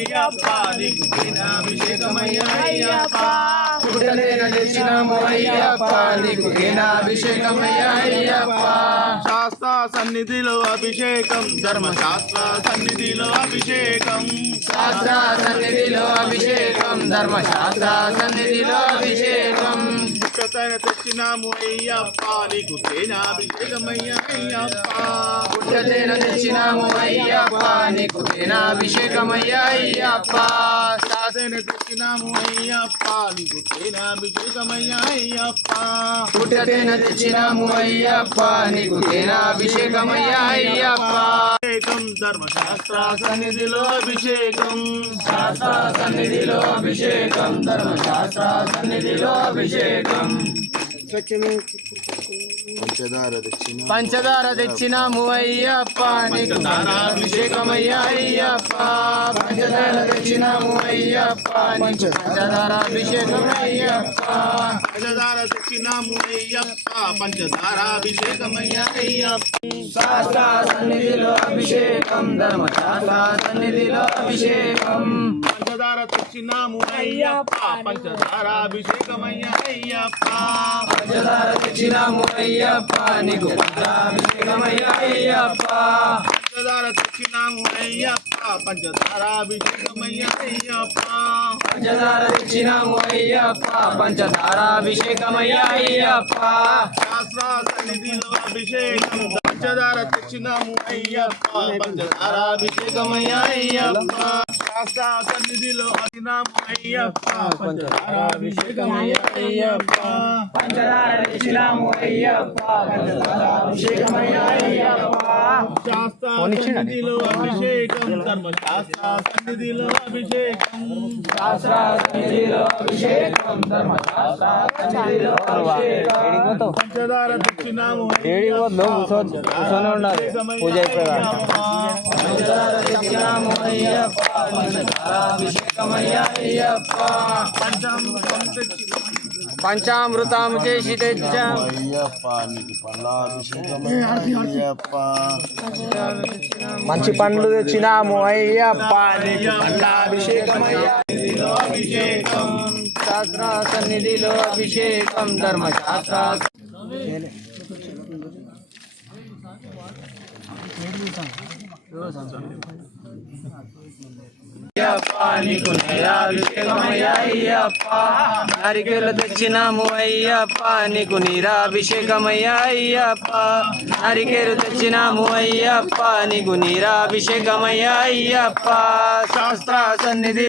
అయ్యప్ప నీకు ఘనాభిషేకమయ్యా అయ్యప్ప పుట్టలేన తెచ్చినాము అయ్యప్ప నీకు ఘనాభిషేకమయ్యా అయ్యప్ప శాస్త్ర సన్నిధిలో అభిషేకం ధర్మశాస్త్ర సన్నిధిలో అభిషేకం శాస్త్ర సన్నిధిలో అభిషేకం ధర్మశాస్త్ర సన్నిధిలో అభిషేకం పుట్టతన తెచ్చినాము అయ్యప్ప నీకు ఘనాభిషేకమయ్యా అయ్యప్ప పుట్టలేన తెచ్చినాము అయ్యప్ప నీకు ఘనాభిషేకమయ్యా అయ్యప్ప శాసన తెచ్చినాము అయ్యప్ప నీకు ఘనాభిషేకమయ్యా అయ్యప్ప పుట్టలేన తెచ్చినాము అయ్యప్ప నీకు ఘనాభిషేకమయ్యా అయ్యప్ప అభిషేకం ధర్మశాస్త్ర సన్నిధిలో అభిషేకం శాస్త్ర సన్నిధిలో అభిషేకం ధర్మశాస్త్ర సన్నిధిలో అభిషేకం పంచదార తెచ్చినాము అయ్యప్ప నీకు ఘనాభిషేకమయ్యా అయ్యప్ప పంచదార తెచ్చినాము అయ్యప్ప నీకు పంచదారాభిషేకమయ్యప్ప పంచదార తెచ్చినాము అయ్యప్ప పంచదారాభిషేకమయ్యా అయ్యప్ప శాస్త్ర సన్నిధిలో అభిషేకం ధర్మశాస్త్ర సన్నిధిలో అభిషేకం పంచదార తెచ్చినాము అయ్యప్ప పంచదారాభిషేకమయ్యా అయ్యప్ప పంచదార తెచ్చినాము అయ్యప్ప నీకు పంచాభిషేకమయ్యా అయ్యప్ప పంచదార తెచ్చినాము అయ్యప్ప పంచదారాభిషేకమయ్యా అయ్యప్ప పంచదార తెచ్చినాము అయ్యప్ప పంచదారాభిషేకమయ్యా అయ్యప్ప శాస్త్ర సన్నిధిలో అభిషేకం పంచదార తెచ్చినాము అయ్యప్ప పంచదారాభిషేకమయ్యా అయ్యప్ప శాస్త్ర సన్నిధిలో అభినాము అయ్యప్ప పంచదారాభిషేకమయ్యా అయ్యప్ప పంచదార తెచ్చినాము అయ్యప్ప పంచదారాభిషేకమయ్యా అయ్యప్ప శాస్త్ర సన్నిధిలో అభిషేకం ధర్మశాస్త్ర సన్నిధిలో అభిషేకం శాస్త్ర సన్నిధిలో అభిషేకం ధర్మశాస్త్ర సన్నిధిలో అభిషేకం పంచదార తెచ్చినాము పూజ పంచదార తెచ్చినాము అయ్యప్ప పంచదారాభిషేకమయ్యా అయ్యప్ప పంచామృతం చేసి తెచ్చాం మంచి పండ్లు తెచ్చినాము అయ్యప్ప నీకు పండ్లాభిషేకమయ్యా అభిషేకం శాస్త్ర సన్నిధిలో అభిషేకం ధర్మశాస్త్ర అయ్యప్ప నీకు నీరాభిషేకమయ్యా అయ్యప్ప నారికేలు తెచ్చినాము అయ్యప్ప నీకు నీరాభిషేకమయ్యా అయ్యప్ప నారికేలు తెచ్చినాము అయ్యప్ప నీకు నీరాభిషేకమయ్యా అయ్యప్ప శాస్త్ర సన్నిధి